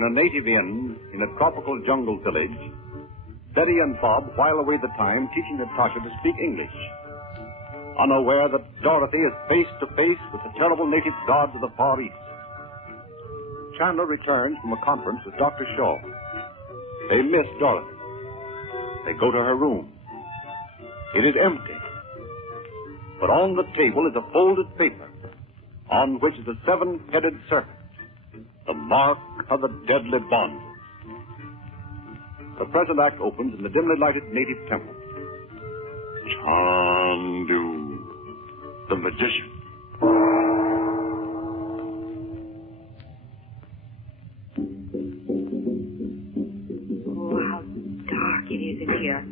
In a native inn in a tropical jungle village, Betty and Bob while away the time teaching Natasha to speak English, unaware that Dorothy is face to face with the terrible native gods of the Far East. Chandler returns from a conference with Dr. Shaw. They miss Dorothy. They go to her room. It is empty. But on the table is a folded paper on which is a seven-headed serpent, the mark of the deadly bond. The present act opens in the dimly lighted native temple. Chandu, the magician. Oh, how dark it is in here.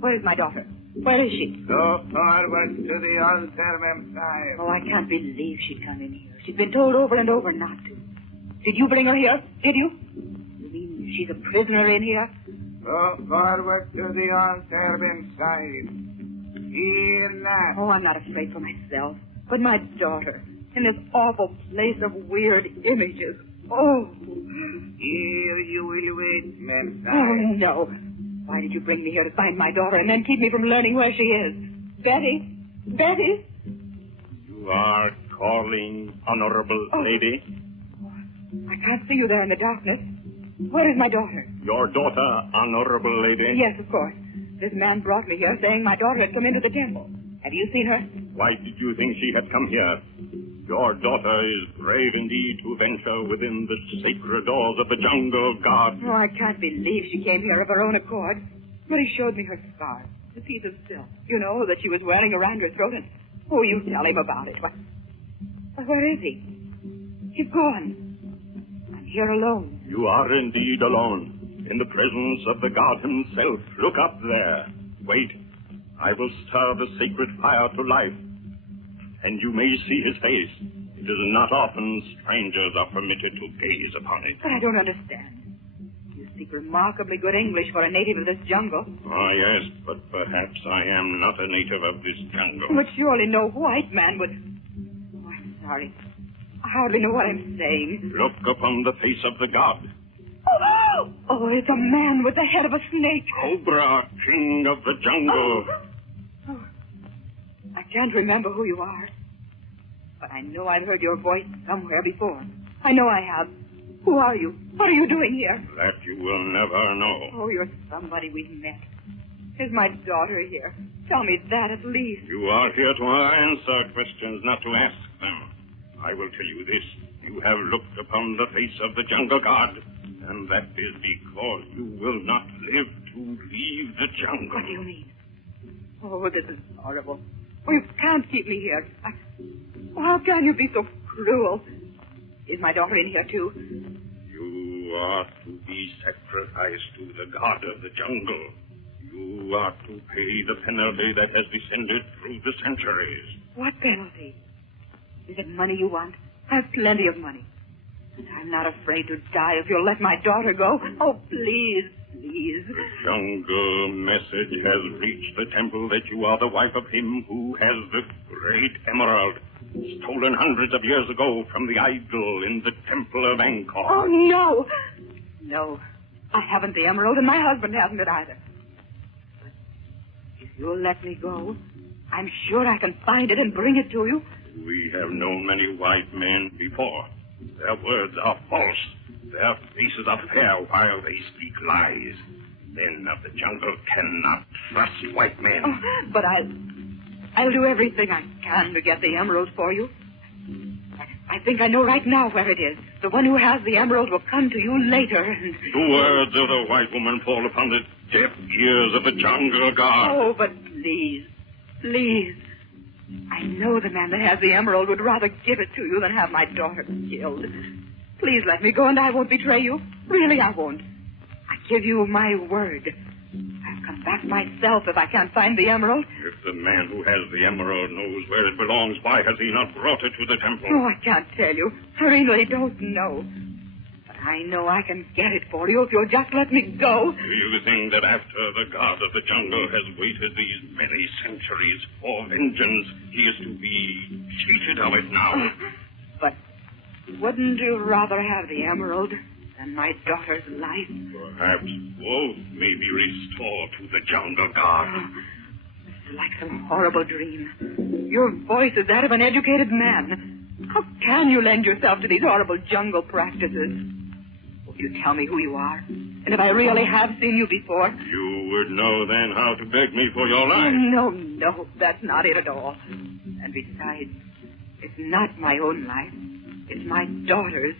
Where is my daughter? Where is she? Go forward to the altar, Messiah. Oh, I can't believe she'd come in here. She's been told over and over not to. Did you bring her here? Did you? You mean she's a prisoner in here? Go forward to the altar, Messiah. Fear not. Oh, I'm not afraid for myself. But my daughter, in this awful place of weird images. Oh. Here you will wait, Messiah. Oh, no. Why did you bring me here to find my daughter and then keep me from learning where she is? Betty? Betty? You are calling, honorable lady? I can't see you there in the darkness. Where is my daughter? Your daughter, honorable lady? Yes, of course. This man brought me here saying my daughter had come into the temple. Have you seen her? Why did you think she had come here? Your daughter is brave indeed to venture within the sacred doors of the jungle god. Oh, I can't believe she came here of her own accord. But he showed me her scarf, the piece of silk, you know, that she was wearing around her throat. And, oh, you tell him about it. Where is he? He's gone. I'm here alone. You are indeed alone, in the presence of the god himself. Look up there. Wait. I will stir the sacred fire to life, and you may see his face. It is not often strangers are permitted to gaze upon it. But I don't understand. You speak remarkably good English for a native of this jungle. Oh, yes, but perhaps I am not a native of this jungle. But surely no white man would... Oh, I'm sorry. I hardly know what I'm saying. Look upon the face of the god. Oh, it's a man with the head of a snake. Cobra, king of the jungle. Oh, I can't remember who you are. But I know I've heard your voice somewhere before. I know I have. Who are you? What are you doing here? That you will never know. Oh, you're somebody we've met. Is my daughter here? Tell me that at least. You are here to answer questions, not to ask them. I will tell you this. You have looked upon the face of the jungle god, and that is because you will not live to leave the jungle. What do you mean? Oh, this is horrible. Oh, you can't keep me here. How can you be so cruel? Is my daughter in here, too? You are to be sacrificed to the god of the jungle. You are to pay the penalty that has descended through the centuries. What penalty? Is it money you want? I have plenty of money. And I'm not afraid to die if you'll let my daughter go. Oh, please, please. The jungle message has reached the temple that you are the wife of him who has the great emerald, stolen hundreds of years ago from the idol in the temple of Angkor. Oh, no. No, I haven't the emerald, and my husband hasn't it either. But if you'll let me go, I'm sure I can find it and bring it to you. We have known many white men before. Their words are false. Their faces are fair while they speak lies. Men of the jungle cannot trust white men. Oh, but I'll do everything I can to get the emerald for you. I think I know right now where it is. The one who has the emerald will come to you later and... The words of the white woman fall upon the deaf ears of the jungle god. Oh, but please, please. I know the man that has the emerald would rather give it to you than have my daughter killed. Please let me go and I won't betray you. Really, I won't. I give you my word. I'll come back myself if I can't find the emerald. If the man who has the emerald knows where it belongs, why has he not brought it to the temple? Oh, I can't tell you. I really don't know. But I know I can get it for you if you'll just let me go. Do you think that after the god of the jungle has waited these many centuries for vengeance, he is to be cheated of it now? But wouldn't you rather have the emerald than my daughter's life. Perhaps both may be restored to the jungle god. It's like some horrible dream. Your voice is that of an educated man. How can you lend yourself to these horrible jungle practices? Will you tell me who you are? And if I really have seen you before? You would know then how to beg me for your life. No, that's not it at all. And besides, it's not my own life. It's my daughter's.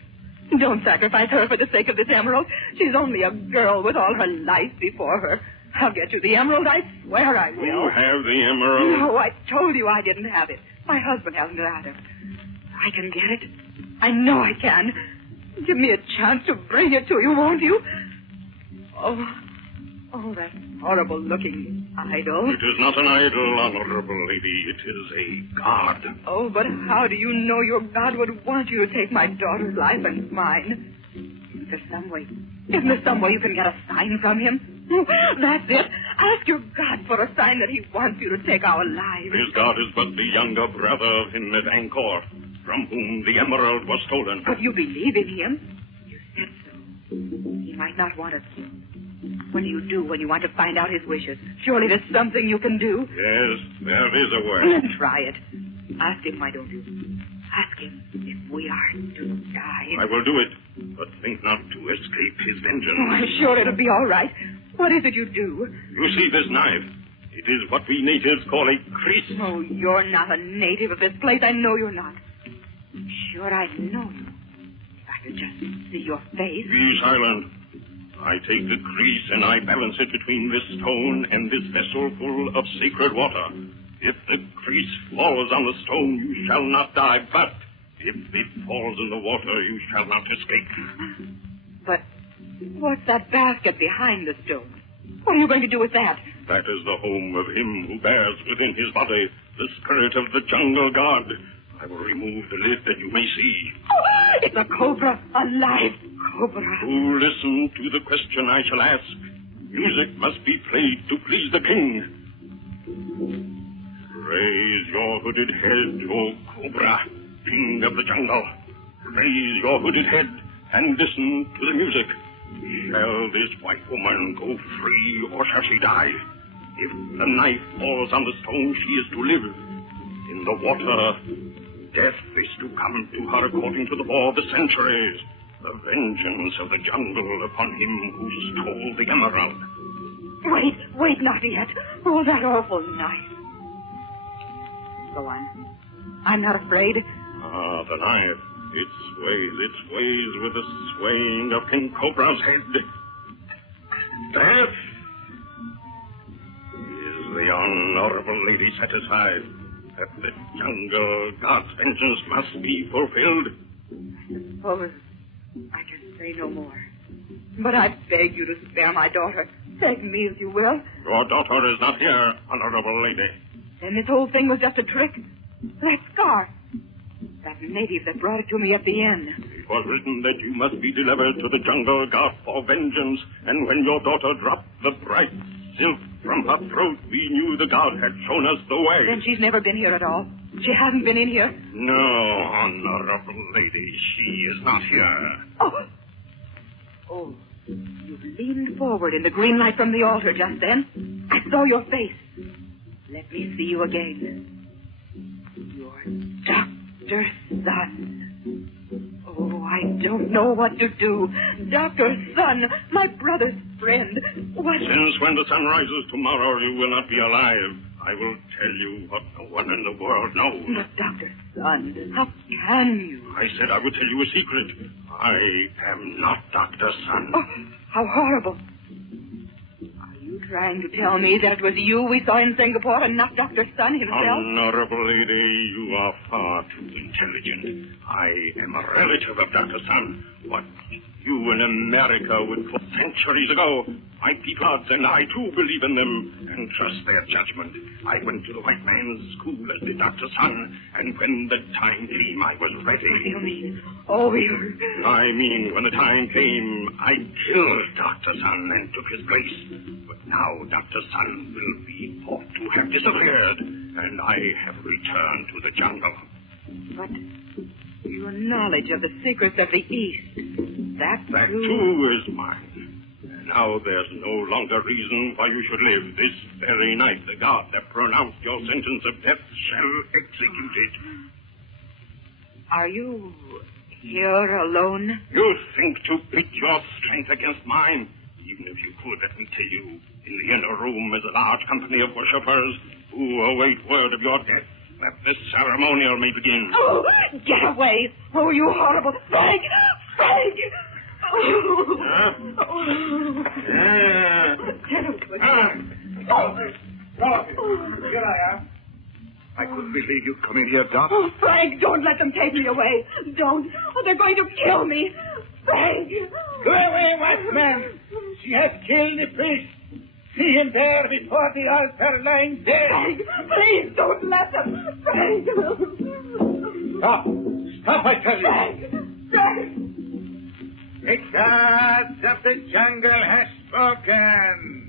Don't sacrifice her for the sake of this emerald. She's only a girl with all her life before her. I'll get you the emerald, I swear I will. You have the emerald? No, I told you I didn't have it. My husband hasn't either. I can get it. I know I can. Give me a chance to bring it to you, won't you? Oh, that horrible-looking idol. It is not an idol, honorable lady. It is a god. Oh, but how do you know your God would want you to take my daughter's life and mine? Isn't there some way you can get a sign from him? Oh, that's it. Ask your God for a sign that he wants you to take our lives. His God is but the younger brother of him at Angkor, from whom the emerald was stolen. But you believe in him? You said so. He might not want us to. What do you do when you want to find out his wishes? Surely there's something you can do. Yes, there is a way. Then try it. Ask him, why don't you? Ask him if we are to die. I will do it, but think not to escape his vengeance. Oh, I'm sure it'll be all right. What is it you do? You see this knife? It is what we natives call a crease. Oh, you're not a native of this place. I know you're not. Sure, I'd know you. If I could just see your face. Be silent. I take the crease and I balance it between this stone and this vessel full of sacred water. If the crease falls on the stone, you shall not die, but if it falls in the water, you shall not escape. But what's that basket behind the stone? What are you going to do with that? That is the home of him who bears within his body the spirit of the jungle god. I will remove the lid that you may see. Oh, it's a cobra, a live cobra. Who listen to the question I shall ask. Music must be played to please the king. Raise your hooded head, O cobra, king of the jungle. Raise your hooded head and listen to the music. Shall this white woman go free or shall she die? If the knife falls on the stone, she is to live. In the water, death is to come to her according to the law of the centuries. The vengeance of the jungle upon him who stole the emerald. Wait, not yet. Oh, that awful knife. Go on. I'm not afraid. Ah, the knife. It sways with the swaying of King Cobra's head. Death! Is the honorable lady satisfied that the jungle god's vengeance must be fulfilled? I suppose I can say no more. But I beg you to spare my daughter. Beg me if you will. Your daughter is not here, honorable lady. Then this whole thing was just a trick. That scar. That native that brought it to me at the inn. It was written that you must be delivered to the jungle god for vengeance, and when your daughter dropped the bright silk from her throat, we knew the god had shown us the way. Then she's never been here at all. She hasn't been in here. No, honorable lady, she is not here. Oh, you leaned forward in the green light from the altar just then. I saw your face. Let me see you again. Your Dr. Son. Oh, I don't know what to do. Dr. Son, my brother's friend. What? Since when the sun rises tomorrow, you will not be alive. I will tell you what no one in the world knows. But, Dr. Son, how can you? I said I would tell you a secret. I am not Dr. Son. Oh, how horrible. Are you trying to tell me that it was you we saw in Singapore and not Dr. Son himself? Honorable lady, you are far too intelligent. I am a relative of Dr. Son. What you in America would put centuries ago. My pequods and I, too, believe in them and trust their judgment. I went to the white man's school as did Dr. Son, and when the time came, I was ready. What do you mean? Oh, you... I mean, when the time came, I killed Dr. Son and took his place. But now Dr. Son will be thought to have disappeared, and I have returned to the jungle. But your knowledge of the secrets of the East That That too. too is mine. And now there's no longer reason why you should live. This very night, the God that pronounced your sentence of death shall execute it. Are you here alone? You think to pit your strength against mine? Even if you could, let me tell you, in the inner room is a large company of worshippers who await word of your death, that this ceremonial may begin. Oh, get away! Oh, you horrible... Frank! Frank! Huh? Dorothy, here I am. I couldn't believe you coming here, Doc. Oh, Frank, don't let them take me away. Don't. Oh, they're going to kill me. Frank! Go away, watchman. She has killed the priest. See him there before the altar lying dead. Frank, please don't let them. Frank! Stop. Stop, I tell you. Frank! Frank! The gods of the jungle has spoken.